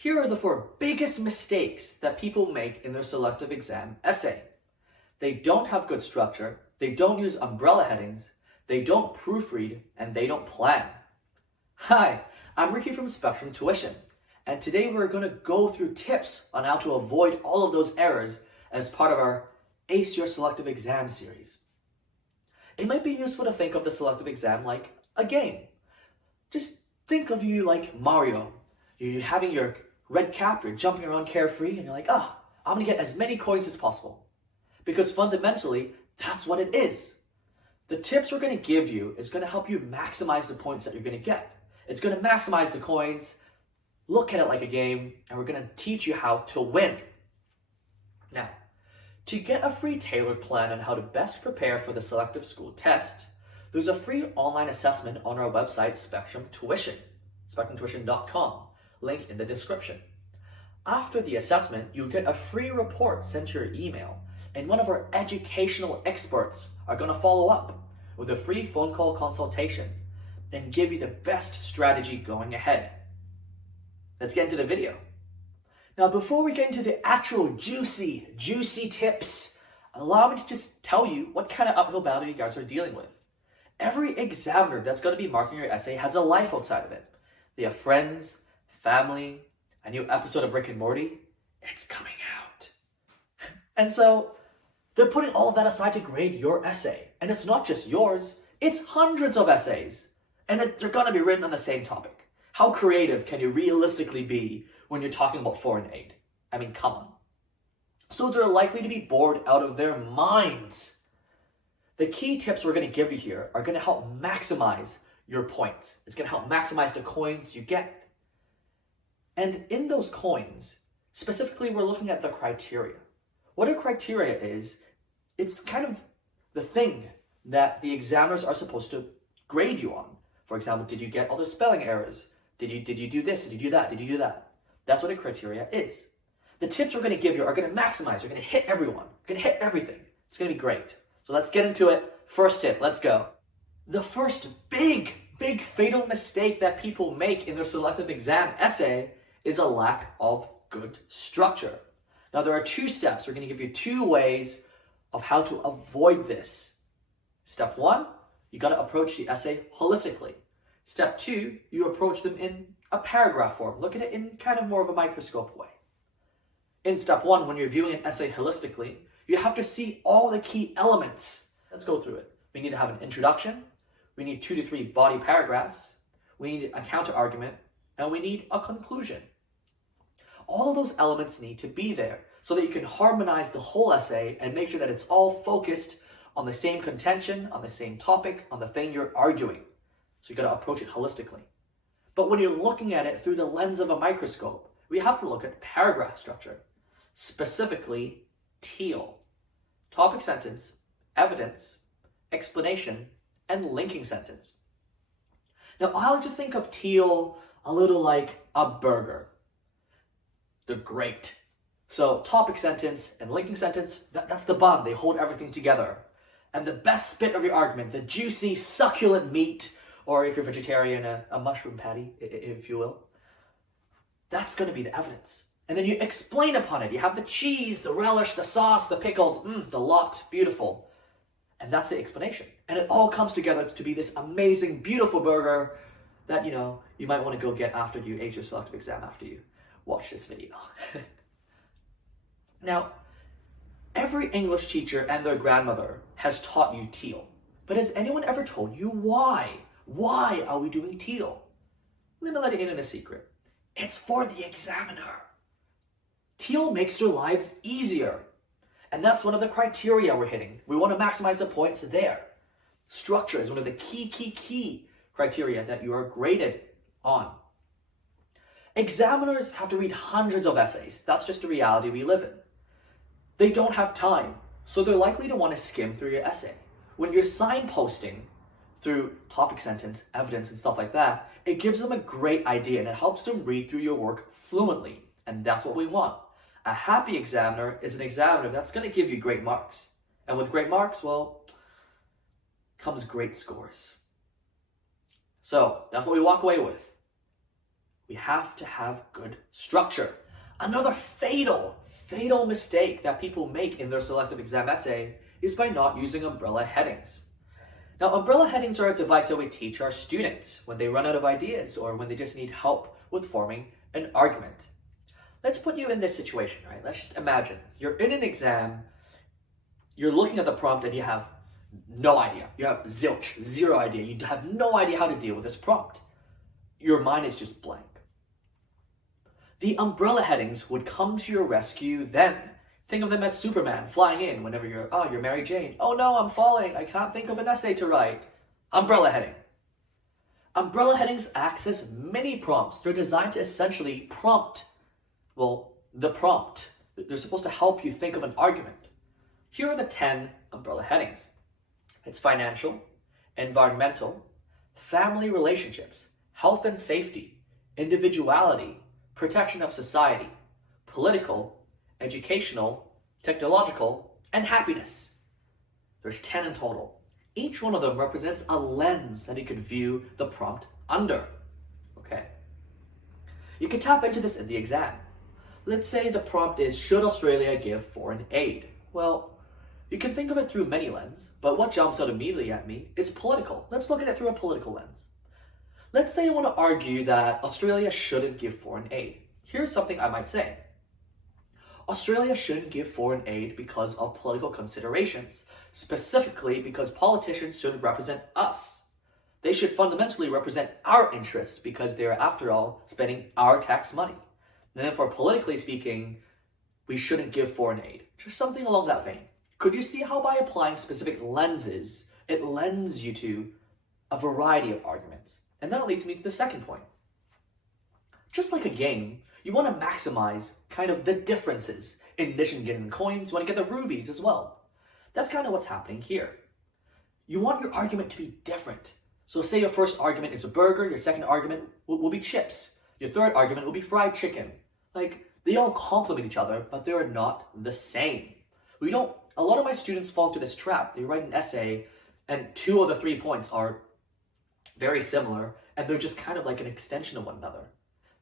Here are the 4 biggest mistakes that people make in their selective exam essay. They don't have good structure, they don't use umbrella headings, they don't proofread, and they don't plan. Hi, I'm Ricky from Spectrum Tuition, and today we're going to go through tips on how to avoid all of those errors as part of our Ace Your Selective Exam series. It might be useful to think of the selective exam like a game. Just think of you like Mario. You're having your red cap, you're jumping around carefree, and you're like, I'm going to get as many coins as possible. Because fundamentally, that's what it is. The tips we're going to give you is going to help you maximize the points that you're going to get. It's going to maximize the coins, look at it like a game, and we're going to teach you how to win. Now, to get a free tailored plan on how to best prepare for the selective school test, there's a free online assessment on our website, Spectrum Tuition, spectrumtuition.com, link in the description. After the assessment, you'll get a free report sent to your email, and one of our educational experts are going to follow up with a free phone call consultation and give you the best strategy going ahead. Let's get into the video. Now, before we get into the actual juicy tips, allow me to just tell you what kind of uphill battle you guys are dealing with. Every examiner that's going to be marking your essay has a life outside of it. They have friends, family, a new episode of Rick and Morty. It's coming out. And so they're putting all of that aside to grade your essay. And it's not just yours, it's hundreds of essays. And they're going to be written on the same topic. How creative can you realistically be when you're talking about foreign aid? I mean, come on. So they're likely to be bored out of their minds. The key tips we're going to give you here are going to help maximize your points. It's going to help maximize the coins you get. And in those coins, specifically, we're looking at the criteria. What a criteria is, it's kind of the thing that the examiners are supposed to grade you on. For example, did you get all the spelling errors? Did you do this? Did you do that? Did you do that? That's what a criteria is. The tips we're going to give you are going to maximize. You're going to hit everyone. You're going to hit everything. It's going to be great. So let's get into it. First tip, let's go. The first big fatal mistake that people make in their selective exam essay is a lack of good structure. Now, there are 2 steps. We're going to give you 2 ways of how to avoid this. Step 1, you got to approach the essay holistically. Step 2, you approach them in a paragraph form. Look at it in kind of more of a microscope way. In step 1, when you're viewing an essay holistically, you have to see all the key elements. Let's go through it. We need to have an introduction. We need 2 to 3 body paragraphs. We need a counter argument, and we need a conclusion. All of those elements need to be there so that you can harmonize the whole essay and make sure that it's all focused on the same contention, on the same topic, on the thing you're arguing. So you got to approach it holistically. But when you're looking at it through the lens of a microscope, we have to look at paragraph structure, specifically TEAL, topic sentence, evidence, explanation, and linking sentence. Now, I like to think of TEAL a little like a burger. They're great. So topic sentence and linking sentence, that's the bun. They hold everything together. And the best bit of your argument, the juicy, succulent meat, or if you're vegetarian, a mushroom patty, if you will, that's going to be the evidence. And then you explain upon it. You have the cheese, the relish, the sauce, the pickles, the lot, beautiful. And that's the explanation. And it all comes together to be this amazing, beautiful burger that, you might want to go get after you ace your selective exam after you watch this video. Now, every English teacher and their grandmother has taught you TEAL. But has anyone ever told you why? Why are we doing TEAL? Let me let it in a secret. It's for the examiner. TEAL makes their lives easier. And that's one of the criteria we're hitting. We want to maximize the points there. Structure is one of the key criteria that you are graded on. Examiners have to read hundreds of essays. That's just the reality we live in. They don't have time, so they're likely to want to skim through your essay. When you're signposting through topic sentence, evidence, and stuff like that, it gives them a great idea and it helps them read through your work fluently. And that's what we want. A happy examiner is an examiner that's going to give you great marks. And with great marks, well, comes great scores. So that's what we walk away with. We have to have good structure. Another fatal mistake that people make in their selective exam essay is by not using umbrella headings. Now, umbrella headings are a device that we teach our students when they run out of ideas or when they just need help with forming an argument. Let's put you in this situation, right? Let's just imagine you're in an exam, you're looking at the prompt and you have no idea. You have zilch, zero idea. You have no idea how to deal with this prompt. Your mind is just blank. The umbrella headings would come to your rescue then. Think of them as Superman flying in whenever you're Mary Jane. Oh no, I'm falling. I can't think of an essay to write. Umbrella heading. Umbrella headings act as mini prompts. They're designed to essentially prompt, the prompt. They're supposed to help you think of an argument. Here are the 10 umbrella headings. It's financial, environmental, family relationships, health and safety, individuality, protection of society, political, educational, technological, and happiness. There's 10 in total. Each one of them represents a lens that you could view the prompt under. Okay? You can tap into this in the exam. Let's say the prompt is, should Australia give foreign aid? Well, you can think of it through many lenses, but what jumps out immediately at me is political. Let's look at it through a political lens. Let's say I want to argue that Australia shouldn't give foreign aid. Here's something I might say. Australia shouldn't give foreign aid because of political considerations, specifically because politicians shouldn't represent us. They should fundamentally represent our interests because they're, after all, spending our tax money. And therefore, politically speaking, we shouldn't give foreign aid. Just something along that vein. Could you see how by applying specific lenses, it lends you to a variety of arguments? And that leads me to the second point. Just like a game, you want to maximize kind of the differences in Nishin and coins. You want to get the rubies as well. That's kind of what's happening here. You want your argument to be different. So say your first argument is a burger, your second argument will be chips. Your third argument will be fried chicken. Like, they all complement each other, but they're not the same. A lot of my students fall into this trap. They write an essay and 2 of the 3 points are very similar and they're just kind of like an extension of one another.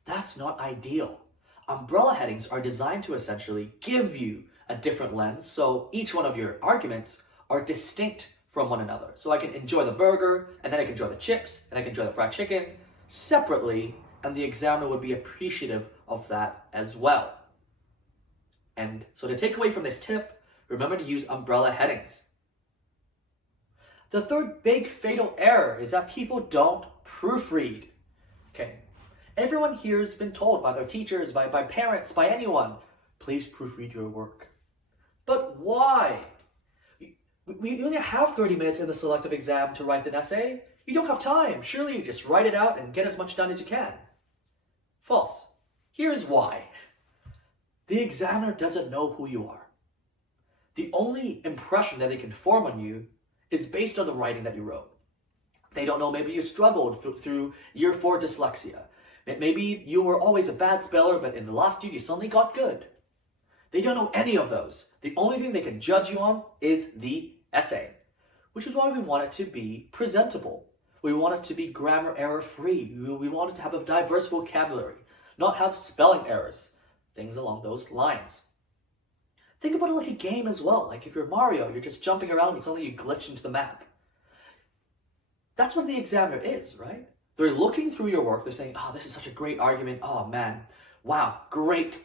That's not ideal. Umbrella headings are designed to essentially give you a different lens, so each one of your arguments are distinct from one another. So I can enjoy the burger, and then I can enjoy the chips, and I can enjoy the fried chicken separately, and the examiner would be appreciative of that as well. And so to take away from this tip, remember to use umbrella headings. The third big fatal error is that people don't proofread. Okay, everyone here has been told by their teachers, by parents, by anyone, please proofread your work. But why? We only have 30 minutes in the selective exam to write an essay. You don't have time. Surely you just write it out and get as much done as you can. False. Here's why. The examiner doesn't know who you are. The only impression that they can form on you is based on the writing that you wrote. They don't know, maybe you struggled through year 4 dyslexia. Maybe you were always a bad speller, but in the last year you suddenly got good. They don't know any of those. The only thing they can judge you on is the essay, which is why we want it to be presentable. We want it to be grammar error free. We want it to have a diverse vocabulary, not have spelling errors, things along those lines. Think about it like a game as well. Like if you're Mario, you're just jumping around and suddenly you glitch into the map. That's what the examiner is, right? They're looking through your work. They're saying, oh, this is such a great argument. Oh, man. Wow, great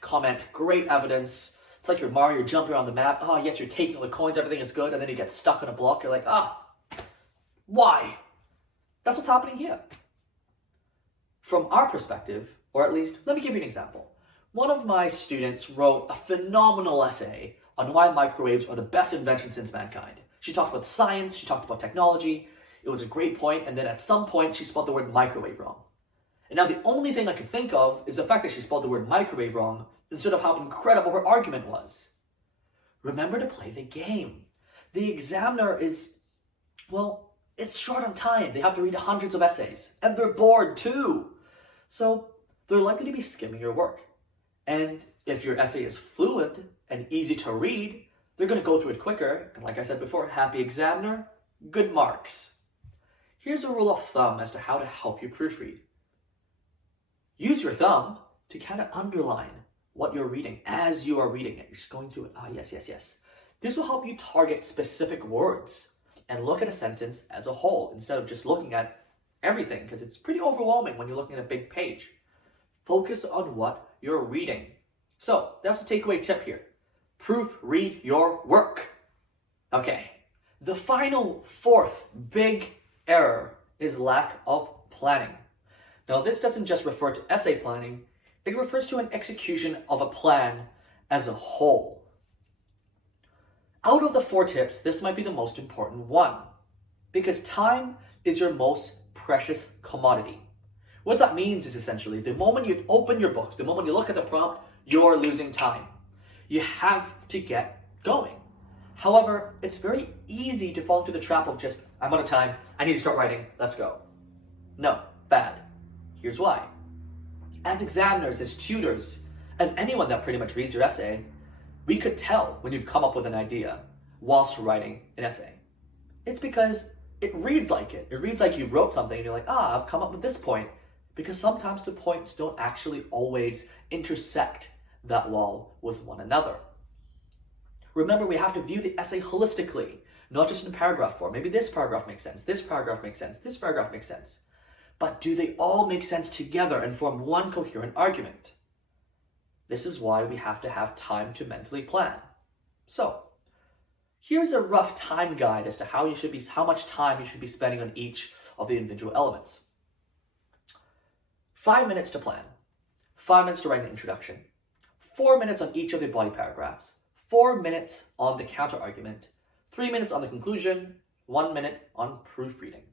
comment, great evidence. It's like you're Mario, you're jumping around the map. Oh, yes, you're taking all the coins, everything is good. And then you get stuck on a block. You're like, why? That's what's happening here. From our perspective, or at least, let me give you an example. One of my students wrote a phenomenal essay on why microwaves are the best invention since mankind. She talked about the science, she talked about technology. It was a great point, and then at some point, she spelled the word microwave wrong. And now the only thing I could think of is the fact that she spelled the word microwave wrong instead of how incredible her argument was. Remember to play the game. The examiner is, it's short on time. They have to read hundreds of essays, and they're bored too. So they're likely to be skimming your work. And if your essay is fluent and easy to read, they're going to go through it quicker. And like I said before, happy examiner, good marks. Here's a rule of thumb as to how to help you proofread. use your thumb to kind of underline what you're reading as you are reading it. You're just going through it. Ah, yes, yes, yes. This will help you target specific words and look at a sentence as a whole instead of just looking at everything, because it's pretty overwhelming when you're looking at a big page. Focus on what you're reading. So that's the takeaway tip here. Proofread your work. Okay. The final fourth big error is lack of planning. Now, this doesn't just refer to essay planning, it refers to an execution of a plan as a whole. Out of the 4 tips, this might be the most important one, because time is your most precious commodity. What that means is essentially the moment you open your book, the moment you look at the prompt, you're losing time. You have to get going. However, it's very easy to fall into the trap of just, I'm out of time, I need to start writing, let's go. No, bad. Here's why. As examiners, as tutors, as anyone that pretty much reads your essay, we could tell when you've come up with an idea whilst writing an essay. It's because it reads like it. It reads like you've wrote something and you're like, I've come up with this point. Because sometimes the points don't actually always intersect that well with one another. Remember, we have to view the essay holistically, not just in paragraph form. Maybe this paragraph makes sense, this paragraph makes sense, this paragraph makes sense. But do they all make sense together and form one coherent argument? This is why we have to have time to mentally plan. So, here's a rough time guide as to how much time you should be spending on each of the individual elements. 5 minutes to plan, 5 minutes to write an introduction, 4 minutes on each of the body paragraphs, 4 minutes on the counter argument, 3 minutes on the conclusion, 1 minute on proofreading.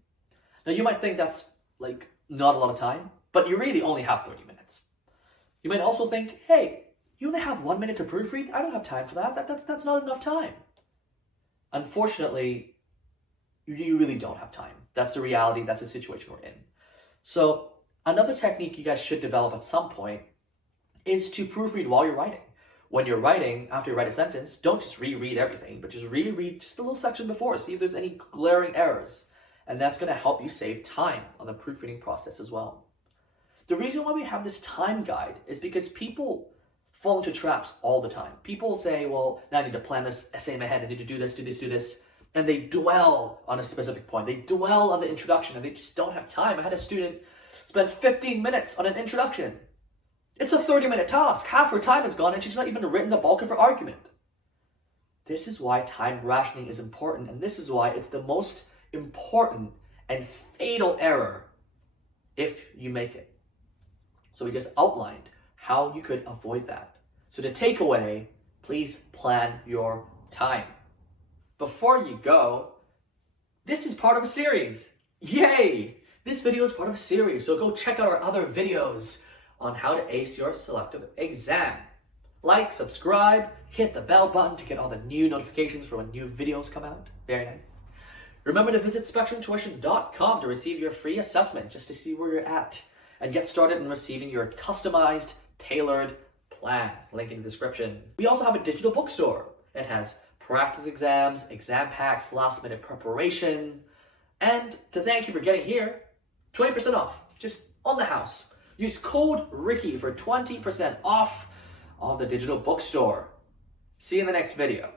Now you might think that's not a lot of time, but you really only have 30 minutes. You might also think, hey, you only have 1 minute to proofread? I don't have time for that. That's not enough time. Unfortunately, you really don't have time. That's the reality. That's the situation we're in. So another technique you guys should develop at some point is to proofread while you're writing. When you're writing, after you write a sentence, don't just reread everything, but just reread just a little section before, see if there's any glaring errors. And that's going to help you save time on the proofreading process as well. The reason why we have this time guide is because people fall into traps all the time. People say, well, now I need to plan this essay in my head, I need to do this, do this, do this. And they dwell on a specific point. They dwell on the introduction and they just don't have time. I had a student spend 15 minutes on an introduction. It's a 30-minute task. Half her time is gone and she's not even written the bulk of her argument. This is why time rationing is important, and this is why it's the most important and fatal error if you make it. So we just outlined how you could avoid that. So the takeaway, please plan your time. Before you go, this is part of a series. Yay! This video is part of a series, so go check out our other videos on how to ace your selective exam. Like, subscribe, hit the bell button to get all the new notifications for when new videos come out. Very nice. Remember to visit SpectrumTuition.com to receive your free assessment just to see where you're at and get started in receiving your customized, tailored plan. Link in the description. We also have a digital bookstore. It has practice exams, exam packs, last-minute preparation. And to thank you for getting here, 20% off, just on the house. Use code Ricky for 20% off the digital bookstore. See you in the next video.